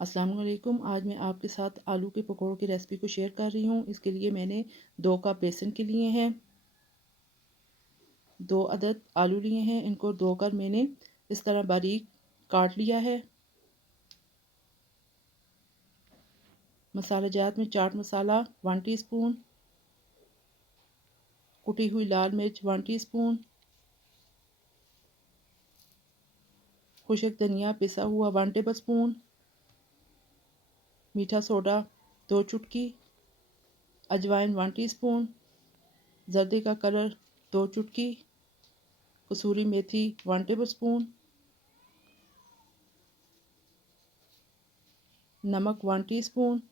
अस्सलाम वालेकुम। आज मैं आपके साथ आलू के पकौड़ों की रेसिपी को शेयर कर रही हूँ। इसके लिए मैंने 2 कप बेसन के लिए हैं, 2 अदद आलू लिए हैं। इनको धोकर मैंने इस तरह बारीक काट लिया है। मसाला जात में चाट मसाला 1 टीस्पून, कुटी हुई लाल मिर्च 1 टीस्पून, खुश्क धनिया पिसा हुआ 1 टेबल स्पून, मीठा सोडा 2 चुटकी, अजवाइन 1 टीस्पून, जर्दे का कलर 2 चुटकी, कसूरी मेथी 1 टेबल स्पून, नमक 1 टीस्पून।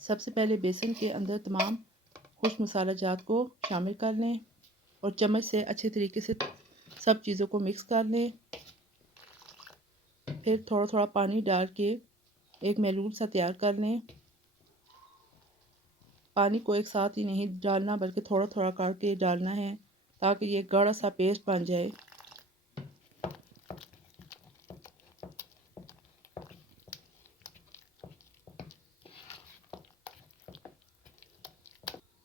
सबसे पहले बेसन के अंदर तमाम खुश्क मसाला जात को शामिल कर लें और चम्मच से अच्छे तरीके से सब चीज़ों को मिक्स कर लें। फिर थोड़ा थोड़ा पानी डाल के एक महलूल सा तैयार कर लें। पानी को एक साथ ही नहीं डालना बल्कि थोड़ा थोड़ा करके डालना है ताकि ये गाढ़ा सा पेस्ट बन जाए।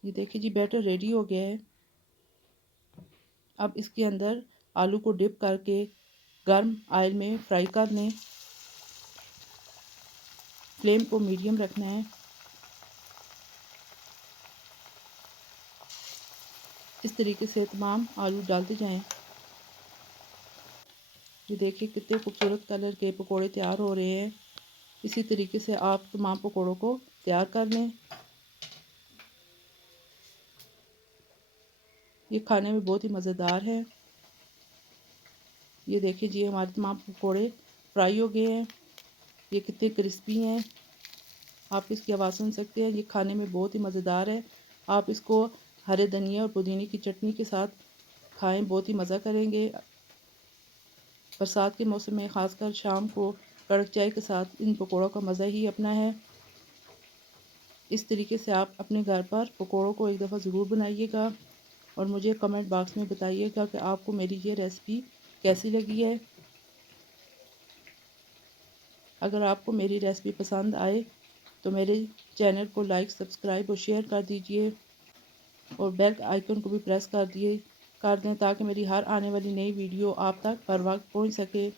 ये देखिए जी, बैटर रेडी हो गया है। अब इसके अंदर आलू को डिप करके गर्म ऑयल में फ्राई कर लें। फ्लेम को मीडियम रखना है। इस तरीके से तमाम आलू डालते जाएं। ये देखिए कितने खूबसूरत कलर के पकोड़े तैयार हो रहे हैं। इसी तरीके से आप तमाम पकोड़ों को तैयार कर लें। ये खाने में बहुत ही मज़ेदार है। ये देखिए जी, हमारे तमाम पकोड़े फ्राई हो गए हैं। ये कितने क्रिस्पी हैं, आप इसकी आवाज़ सुन सकते हैं। ये खाने में बहुत ही मज़ेदार है। आप इसको हरे धनिया और पुदीने की चटनी के साथ खाएं, बहुत ही मज़ा करेंगे। बरसात के मौसम में ख़ासकर शाम को कड़क चाय के साथ इन पकोड़ों का मज़ा ही अपना है। इस तरीके से आप अपने घर पर पकोड़ों को एक दफ़ा ज़रूर बनाइएगा और मुझे कमेंट बॉक्स में बताइएगा कि आपको मेरी ये रेसिपी कैसी लगी है। अगर आपको मेरी रेसिपी पसंद आए तो मेरे चैनल को लाइक, सब्सक्राइब और शेयर कर दीजिए और बेल आइकन को भी प्रेस कर दें ताकि मेरी हर आने वाली नई वीडियो आप तक बर वक्त पहुँच सके।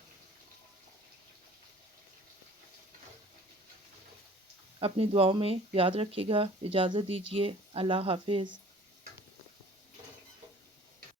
अपनी दुआओं में याद रखिएगा। इजाज़त दीजिए। अल्लाह हाफिज़।